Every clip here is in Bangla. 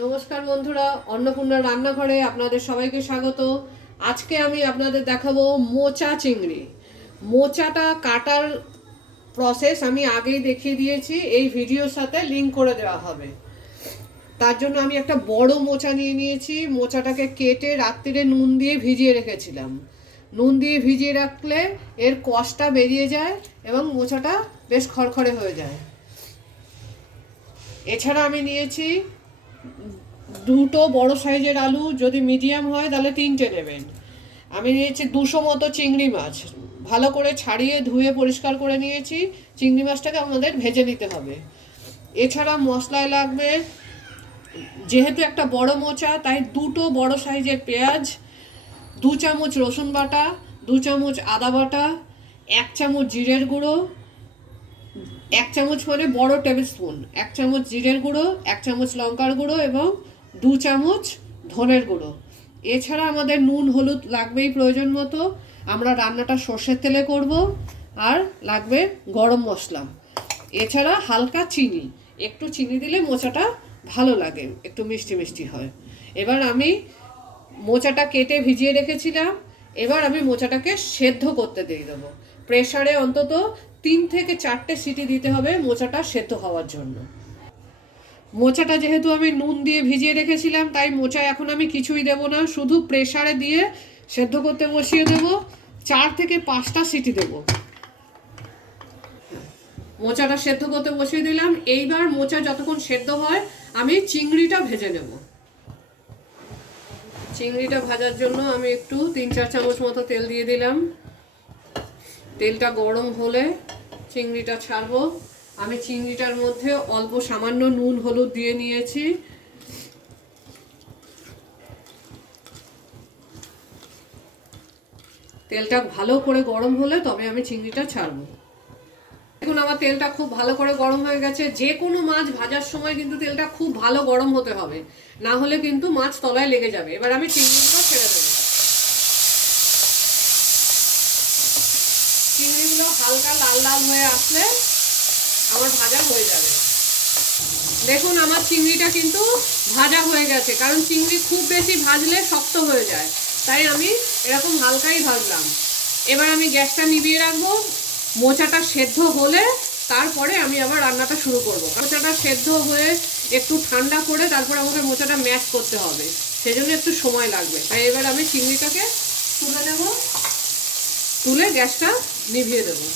নমস্কার বন্ধুরা, অন্নপূর্ণার রান্নাঘরে আপনাদের সবাইকে স্বাগত। আজকে আমি আপনাদের দেখাবো মোচা চিংড়ি। মোচাটা কাটার প্রসেস আমি আগেই দেখিয়ে দিয়েছি, এই ভিডিওর সাথে লিংক করে দেওয়া হবে। তার জন্য আমি একটা বড় মোচা নিয়ে নিয়েছি। মোচাটাকে কেটে রাত্রিরে নুন দিয়ে ভিজিয়ে রেখেছিলাম। নুন দিয়ে ভিজিয়ে রাখলে এর কষটা বেরিয়ে যায় এবং মোচাটা বেশ খড়খড়ে হয়ে যায়। এছাড়া আমি নিয়েছি দুটো বড় সাইজের আলু, যদি মিডিয়াম হয় তাহলে 3টে নেবেন। আমি নিয়েছি 200 মতো চিংড়ি মাছ, ভালো করে ছাড়িয়ে ধুয়ে পরিষ্কার করে নিয়েছি। চিংড়ি মাছটাকে আমাদের ভেজে নিতে হবে। এছাড়া মশলায় লাগবে, যেহেতু একটা বড় মোচা তাই দুটো বড় সাইজের পেঁয়াজ, 2 চামচ রসুন বাটা, 2 চামচ আদা বাটা, 1 চামচ জিরের গুঁড়ো, 1 চামচ মানে বড় টেবিল স্পুন, 1 চামচ জিরের গুঁড়ো, 1 চামচ লঙ্কার গুঁড়ো এবং 2 চামচ ধনের গুঁড়ো। এছাড়া আমাদের নুন হলুদ লাগবেই প্রয়োজন মতো। আমরা রান্নাটা সর্ষের তেলে করব। আর লাগবে গরম মশলা। এছাড়া হালকা চিনি, একটু চিনি দিলে মোচাটা ভালো লাগে, একটু মিষ্টি মিষ্টি হয়। এবার আমি মোচাটা কেটে ভিজিয়ে রেখেছিলাম। এবার আমি মোচাটাকে সেদ্ধ করতে দিয়ে দেবো। প্রেসারে অন্তত 3 থেকে 4টে সিটি দিতে হবে মোচাটা সেদ্ধ হওয়ার জন্য। মোচাটা যেহেতু আমি নুন দিয়ে ভিজিয়ে রেখেছিলাম তাই মোচা এখন আমি কিছুই দেব না, শুধু প্রেসারে দিয়ে সেদ্ধ করতে বসিয়ে দেব। 4 থেকে 5টা সিটি দেব। মোচাটা সেদ্ধ করতে বসিয়ে দিলাম। এইবার মোচা যতক্ষণ সেদ্ধ হয় আমি চিংড়িটা ভেজে নেব। চিংড়িটা ভাজার জন্য আমি একটু 3-4 চামচ মতো তেল দিয়ে দিলাম। তেলটা গরম হলে চিংড়িটা ছাড়বো। আমি চিংড়িটার মধ্যে অল্প সামান্য নুন হলুদ দিয়ে নিয়েছি। তেলটা ভালো করে গরম হলে তবে আমি চিংড়িটা ছাড়বো। দেখুন আমার তেলটা খুব ভালো করে গরম হয়ে গেছে। যে কোনো মাছ ভাজার সময় কিন্তু তেলটা খুব ভালো গরম হতে হবে, না হলে কিন্তু মাছ তলায় লেগে যাবে। এবার আমি চিংড়িগুলো ছেড়ে দেবো। চিংড়িগুলো হালকা লাল লাল হয়ে আসলে আমার ভাজা হয়ে যাবে। দেখুন আমার চিংড়িটা কিন্তু ভাজা হয়ে গেছে, কারণ চিংড়ি খুব বেশি ভাজলে শক্ত হয়ে যায়, তাই আমি এরকম হালকাই ভাজলাম। এবার আমি গ্যাসটা নিভিয়ে রাখবো। মোচাটা সেদ্ধ হলে তারপরে আমি আবার রান্নাটা শুরু করবো। মোচাটা সেদ্ধ হয়ে একটু ঠান্ডা করে তারপরে আমাকে মোচাটা ম্যাশ করতে হবে, সেজন্য একটু সময় লাগবে। তাই এবার আমি চিংড়িটাকে তুলে নেব, তুলে গ্যাসটা নিভিয়ে দেবো।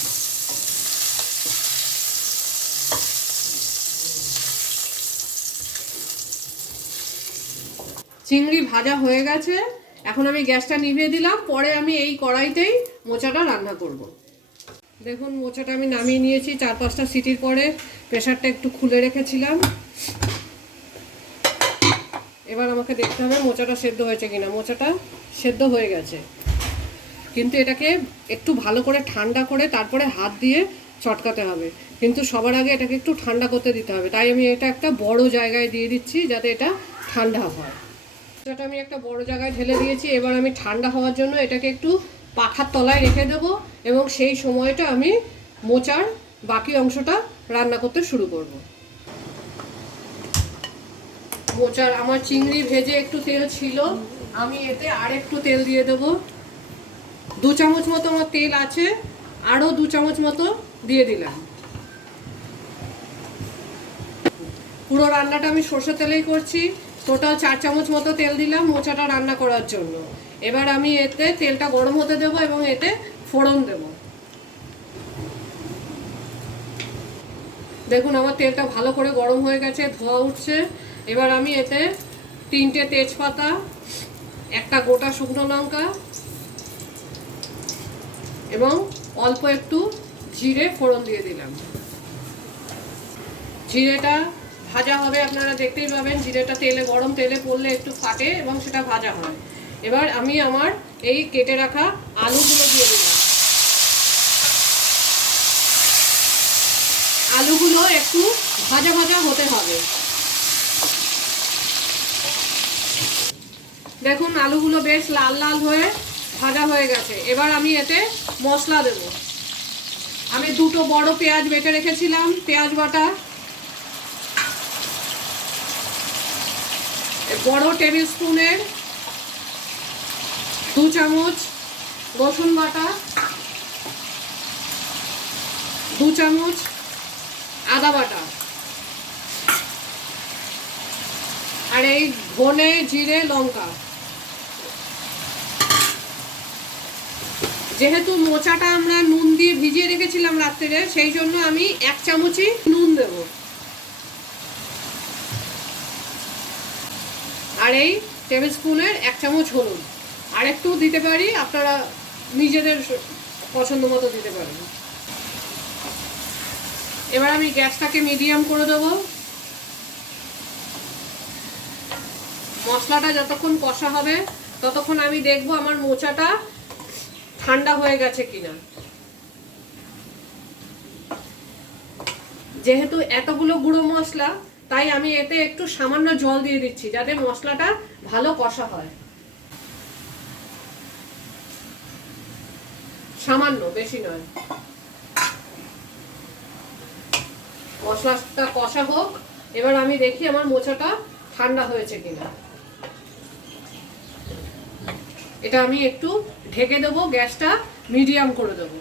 চিংড়ি ভাজা হয়ে গেছে, এখন আমি গ্যাসটা নিভিয়ে দিলাম। পরে আমি এই কড়াইতেই মোচাটা রান্না করব। দেখুন মোচাটা আমি নামিয়ে নিয়েছি 4-5টা সিটির পরে। প্রেসারটা একটু খুলে রেখেছিলাম। এবার আমাকে দেখতে হবে মোচাটা সেদ্ধ হয়েছে কিনা। মোচাটা সেদ্ধ হয়ে গেছে, কিন্তু এটাকে একটু ভালো করে ঠান্ডা করে তারপরে হাত দিয়ে চটকাতে হবে। কিন্তু সবার আগে এটাকে একটু ঠান্ডা করতে দিতে হবে, তাই আমি এটা একটা বড় জায়গায় দিয়ে দিচ্ছি যাতে এটা ঠান্ডা হয়। মোচাটা আমি একটা বড় জায়গায় ঢেলে দিয়েছি। এবার আমি ঠান্ডা হওয়ার জন্য এটাকে একটু পাখার তলায় রেখে দেব এবং সেই সময়টা আমি মোচার বাকি অংশটা রান্না করতে শুরু করব। মোচার আমার চিংড়ি ভেজে একটু তেল ছিল, আমি এতে আর একটু তেল দিয়ে দেব। 2 চামচ মতো আমার তেল আছে, আরও 2 চামচ মতো দিয়ে দিলাম। পুরো রান্নাটা আমি সর্ষের তেলেই করছি। টোটাল 4 চামচ মতো তেল দিলাম মোচাটা রান্না করার জন্য। এবার আমি এতে তেলটা গরম হতে দেব এবং এতে ফোড়ন দেব। দেখুন আমার তেলটা ভালো করে গরম হয়ে গেছে, ধোঁয়া উঠছে। এবার আমি এতে 3টে তেজপাতা, একটা গোটা শুকনো লঙ্কা এবং অল্প একটু জিরে ফোড়ন দিয়ে দিলাম। জিরেটা ভাজা হবে, আপনারা দেখতেই পাবেন। জিরেটা তেলে, গরম তেলে পড়লে একটু ফাটে এবং সেটা ভাজা হয়। এবার আমি আমার এই কেটে রাখা আলুগুলো দিয়ে দিলাম। আলুগুলো একটু ভাজা ভাজা হতে হবে। দেখুন আলুগুলো বেশ লাল লাল হয়ে ভাজা হয়ে গেছে। এবার আমি এতে মশলা দেব। আমি দুটো বড় পেঁয়াজ বেটে রেখেছিলাম, পেঁয়াজ বাটা, বড় টেবিল স্পুনের 2 চামচ রসুন বাটা, 2 চামচ আদা বাটা, আর এই ধনে জিরে লঙ্কা। যেহেতু মোচাটা আমরা নুন দিয়ে ভিজিয়ে রেখেছিলাম রাত্রে, সেই জন্য আমি 1 চামচই নুন দেব। আর এই টেবিল স্পুনের 1 চামচ হলুদ। আর একটু দিতে পারি, আপনারা নিজেদের পছন্দ মতো দিতে পারেন। এবার আমি গ্যাসটাকে মিডিয়াম করে দেবো। মশলাটা যতক্ষণ কষা হবে ততক্ষণ আমি দেখবো আমার মোচাটা ঠান্ডা হয়ে গেছে কিনা। যেহেতু এতগুলো গুঁড়ো মশলা, তাই আমি এতে একটু সামান্য জল দিয়ে দিচ্ছি যাতে মশলাটা ভালো কষা হয়। সামান্য, বেশি নয়। মশলাটা কষা হোক। এবার আমি দেখি আমার মোচাটা ঠান্ডা হয়েছে কিনা। এটা আমি একটু ঢেকে দেবো, গ্যাসটা মিডিয়াম করে দেবো।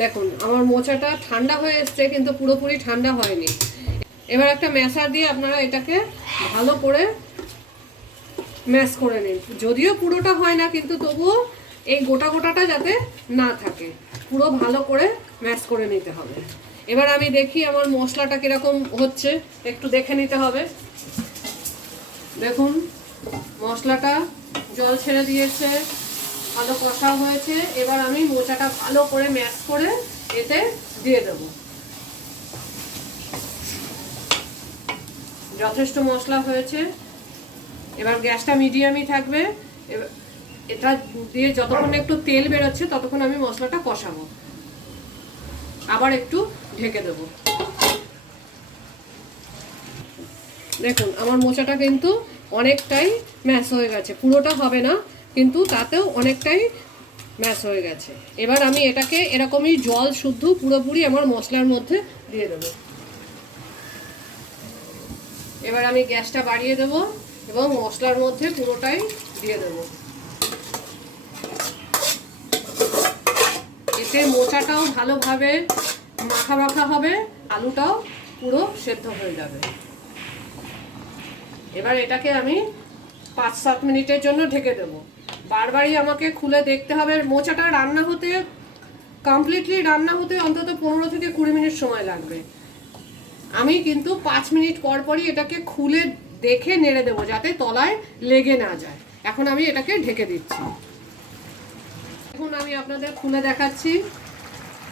দেখুন আমার মোচাটা ঠান্ডা হয়ে এসছে, কিন্তু পুরোপুরি ঠান্ডা হয়নি। এবার একটা ম্যাশার দিয়ে আপনারা এটাকে ভালো করে ম্যাশ করে নিন। যদিও পুরোটা হয় না, কিন্তু তবুও এই গোটা গোটাটা যাতে না থাকে, পুরো ভালো করে ম্যাশ করে নিতে হবে। এবার আমি দেখি আমার মশলাটা কিরকম হচ্ছে, একটু দেখে নিতে হবে। দেখুন মশলাটা জল ছেড়ে দিয়েছে, ভালো কষা হয়েছে। এবার আমি মোচাটা ভালো করে ম্যাশ করে এতে দিয়ে দেব। যথেষ্ট মশলা হয়েছে। এবার গ্যাসটা মিডিয়ামই থাকবে। এটা দিয়ে যতক্ষণ একটু তেল বেরোচ্ছে ততক্ষণ আমি মশলাটা কষাবো। আবার একটু ঢেকে দেব। দেখুন আমার মোচাটা কিন্তু অনেকটাই ম্যাশ হয়ে গেছে, পুরোটা হবে না কিন্তু তাতেও অনেকটাই ম্যাশ হয়ে গেছে। এবার আমি এটাকে এরকমই জল শুদ্ধ পুরোপুরি আমার মশলার মধ্যে দিয়ে দেব। এবার আমি গ্যাসটা বাড়িয়ে দেব এবং মশলার মধ্যে পুরোটাই দিয়ে দেব। এতে মোচাটাও ভালোভাবে মাখা মাখা হবে, আলুটাও পুরো সেদ্ধ হয়ে যাবে। এবার এটাকে আমি 5-7 মিনিটের জন্য ঢেকে দেবো। বারবারই আমাকে খুলে দেখতে হবে। মোচাটা কমপ্লিটলি রান্না হতে অন্তত 15 থেকে 20 মিনিট সময় লাগবে। আমি কিন্তু 5 মিনিট পর পরই এটাকে খুলে দেখে নেড়ে দেবো যাতে তলায় লেগে না যায়। এখন আমি এটাকে ঢেকে দিচ্ছি। এখন আমি আপনাদের খুলে দেখাচ্ছি।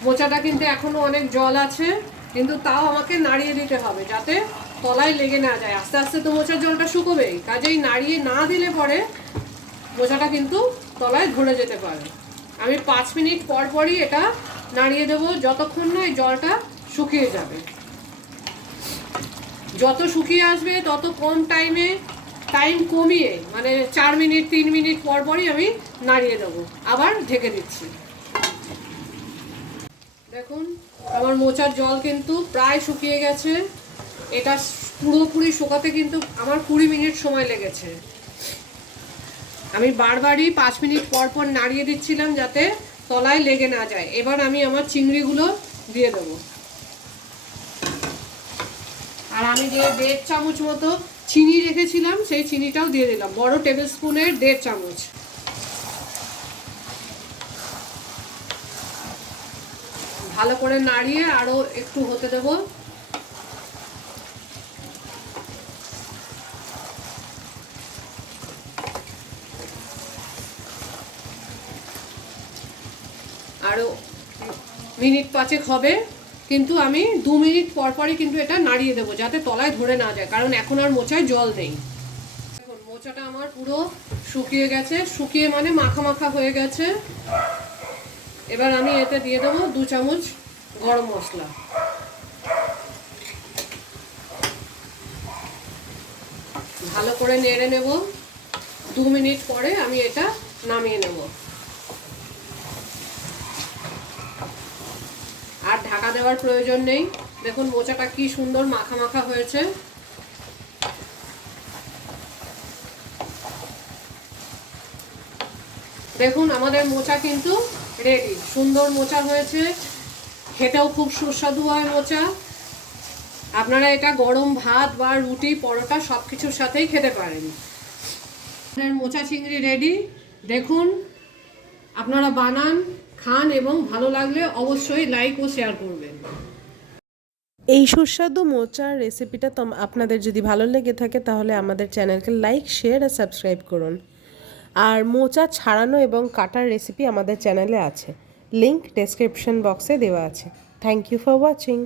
মোচাটা কিন্তু এখনো অনেক জল আছে, কিন্তু তাও আমাকে নাড়িয়ে দিতে হবে যাতে তলায় লেগে না যায়। আস্তে আস্তে তো মোচার জলটা শুকোবেই, কাজেই নাড়িয়ে না দিলে পরে মোচাটা কিন্তু তলায় ধরে যেতে পারে। আমি 5 মিনিট পর পরই এটা নাড়িয়ে দেবো যতক্ষণ না এই জলটা শুকিয়ে যাবে। যত শুকিয়ে আসবে তত কম টাইম কমিয়ে, মানে 4 মিনিট 3 মিনিট পর পরই আমি নাড়িয়ে দেবো। আবার ঢেকে দিচ্ছি। দেখুন আমার মোচার জল কিন্তু প্রায় শুকিয়ে গেছে। এটা পুরোপুরি শুকাতে কিন্তু আমার 20 মিনিট সময় লেগেছে। আমি বারবারই 5 মিনিট পর পর নাড়িয়ে দিচ্ছিলাম যাতে তলায় লেগে না যায়। এবার আমি আমার চিংড়িগুলো দিয়ে দেবো। আর আমি যে 1.5 চামচ মতো চিনি রেখেছিলাম সেই চিনিটাও দিয়ে দিলাম, বড় টেবিল স্পুনের 1.5 চামচ। ভালো করে নাড়িয়ে আরও একটু হতে দেবো। আরও মিনিট 5 হবে, কিন্তু আমি 2 মিনিট পর পরই কিন্তু এটা নাড়িয়ে দেবো যাতে তলায় ধরে না যায়, কারণ এখন আর মোচায় জল নেই। দেখুন মোচাটা আমার পুরো শুকিয়ে গেছে, শুকিয়ে মানে মাখা মাখা হয়ে গেছে। এবার আমি এতে দিয়ে দেবো 2 চামচ গরম মশলা। ভালো করে নেড়ে নেব। 2 মিনিট পরে আমি এটা নামিয়ে নেব। আর ঢাকা দেওয়ার প্রয়োজন নেই। দেখুন মোচাটা কি সুন্দর মাখা মাখা হয়েছে। দেখুন আমাদের মোচা কিন্তু রেডি। সুন্দর মোচা হয়েছে, খেতেও খুব সুস্বাদু হয় মোচা। আপনারা এটা গরম ভাত বা রুটি পরোটা সব কিছুর সাথেই খেতে পারেন। আমাদের মোচা চিংড়ি রেডি। দেখুন আপনারা বানান, খান এবং ভালো লাগলে অবশ্যই লাইক ও শেয়ার করবেন। এই সুস্বাদু মোচার রেসিপিটা আপনাদের যদি ভালো লেগে থাকে তাহলে আমাদের চ্যানেলকে লাইক, শেয়ার আর সাবস্ক্রাইব করুন। আর মোচা ছাড়ানো এবং কাটার রেসিপি আমাদের চ্যানেলে আছে, লিংক ডেসক্রিপশন বক্সে দেওয়া আছে। Thank you for watching.